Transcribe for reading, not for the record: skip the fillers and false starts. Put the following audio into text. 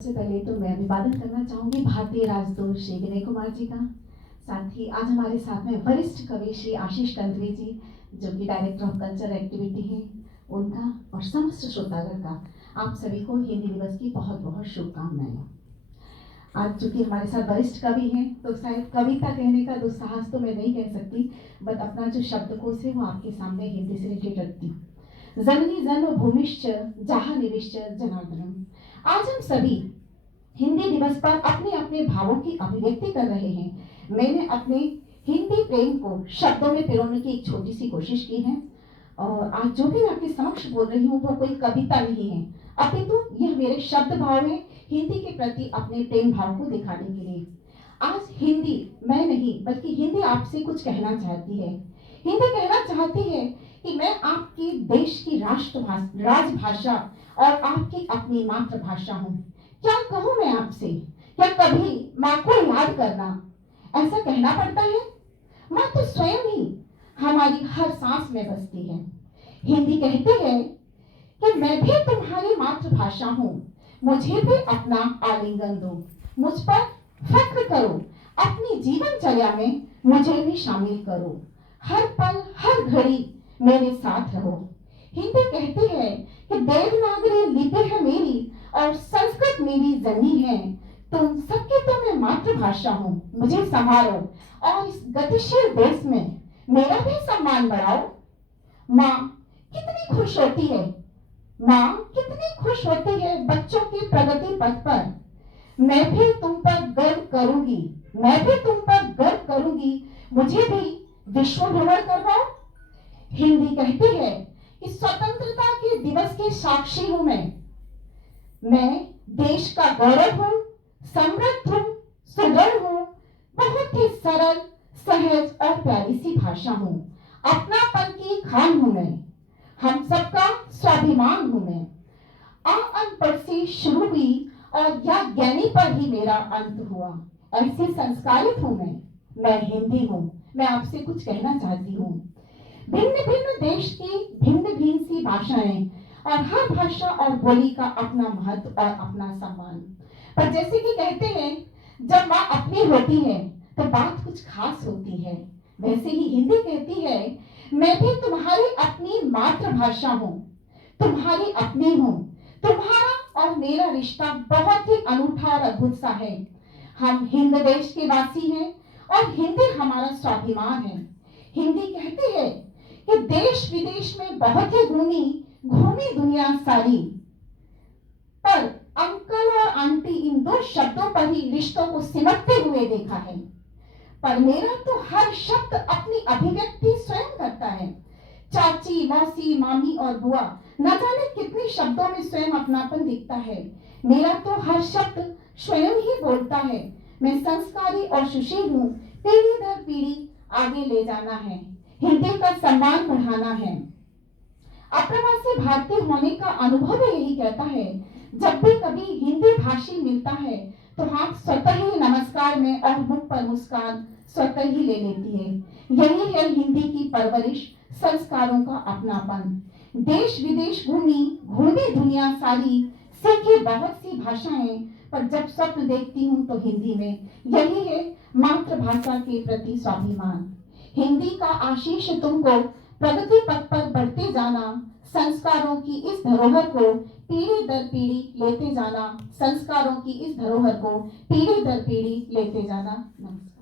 सबसे पहले तो मैं अभिवादन करना चाहूंगी भारतीय राजदूत श्री विनय कुमार जी का। साथ ही आज हमारे साथ में वरिष्ठ कवि श्री आशीष कंदवे जी, जो कि डायरेक्टर ऑफ कल्चर एक्टिविटी हैं, उनका और समस्त श्रोतागण का आप सभी को हिंदी दिवस की बहुत बहुत शुभकामनाएं। आज चूंकि हमारे साथ वरिष्ठ कवि हैं तो शायद कविता कहने का दुस्साहस तो मैं नहीं कह सकती, बट अपना जो शब्दकोश है वो आपके सामने हिंदी से रिलेटेड रखती हूँ। जननी जन्मभूमिश्च जहाँ निविश्च जनार्दनम। आज हम सभी हिंदी दिवस पर अपने अपने भावों की अभिव्यक्ति कर रहे हैं। मैंने अपने हिंदी प्रेम को शब्दों में पिरोने की एक छोटी सी कोशिश की है, और आज जो भी मैं आपके समक्ष बोल रही हूँ वो कोई कविता नहीं है, अपितु यह मेरे शब्द भाव है हिंदी के प्रति अपने प्रेम भाव को दिखाने के लिए। आज हिंदी मैं नहीं बल्कि हिंदी आपसे कुछ कहना चाहती है। हिंदी कहना चाहती है कि मैं आपके देश की राजभाषा और आपकी अपनी मातृभाषा हूँ। क्या कहूँ मैं आपसे, क्या कभी माँ को याद करना ऐसा कहना पड़ता है? माँ तो स्वयं ही हमारी हर सांस में बसती है। हिंदी कहती है कि मैं भी तुम्हारी मातृभाषा हूँ, मुझे भी अपना आलिंगन दो, मुझ पर फक्र करो, अपनी जीवनचर्या में मुझे भी शामिल करो, हर पल हर घड़ी मेरे साथ रहो। हिंदी कहती है कि देवनागरी लिपि है मेरी और संस्कृत मेरी जमी है, तुम सबकी तो मैं मातृभाषा हूँ, मुझे संभालो और इस गतिशील देश में मेरा भी सम्मान बढ़ाओ। माँ कितनी खुश होती है, माँ कितनी खुश होती है बच्चों की प्रगति पथ पर। मैं भी तुम पर गर्व करूंगी, मैं भी तुम पर गर्व करूंगी, मुझे भी विश्व भ्रमण करवाओ। हिंदी कहती है कि स्वतंत्रता के दिवस की साक्षी हूं मैं देश का गौरव हूँ, समृद्ध हूँ, सुदृढ़ हूँ, बहुत ही सरल सहज और प्यारी सी भाषा हूँ, अपनापन की खान हूँ मैं, हम सबका स्वाभिमान हूँ मैं। अनपढ़ से शुरू हुई और या ज्ञानी पर ही मेरा अंत हुआ, ऐसे संस्कारित हूँ मैं हिंदी हूँ। मैं आपसे कुछ कहना चाहती हूँ। भिन्न भिन्न देश की भिन्न भिन्न सी भाषाएं और हर भाषा और बोली का अपना महत्व और अपना सम्मान। पर जैसे कि कहते हैं जब माँ अपनी होती है तो बात कुछ खास होती है, वैसे ही हिंदी कहती है मैं भी तुम्हारी अपनी मातृभाषा हूँ, तुम्हारी अपनी हूँ, तुम्हारा और मेरा रिश्ता बहुत ही अनूठा और अद्भुत सा है। हम हिंद देश के वासी हैं और हिंदी हमारा स्वाभिमान है। हिंदी कहती है कि देश विदेश में बहुत ही घूमी दुनिया सारी, पर अंकल और आंटी इन दो शब्दों पर ही रिश्तों को सिमटते हुए देखा है। पर मेरा तो हर शब्द अपनी अभिव्यक्ति स्वयं करता है। चाची, मौसी, मामी और बुआ, न जाने कितने शब्दों में स्वयं अपनापन दिखता है। मेरा तो हर शब्द स्वयं ही बोलता है। मैं संस्कारी और सुशील हूँ, पीढ़ी दर पीढ़ी आगे ले जाना है, हिंदी का सम्मान बढ़ाना है। अप्रवासी भारतीय होने का अनुभव यही कहता है, जब भी कभी हिंदी भाषी मिलता है तो हाथ स्वतः ही नमस्कार में और मुख पर मुस्कान स्वतः ही ले लेती है। यही है हिंदी की परवरिश, संस्कारों का अपनापन। देश विदेश घूमी दुनिया सारी, सीखी बहुत सी भाषाएं, पर जब स्वप्न देखती हूँ तो हिंदी में। यही है मातृभाषा के प्रति स्वाभिमान। हिंदी का आशीष तुमको प्रगति पथ पर बढ़ते जाना, संस्कारों की इस धरोहर को पीढ़ी दर पीढ़ी लेते जाना, संस्कारों की इस धरोहर को पीढ़ी दर पीढ़ी लेते जाना। नमस्कार।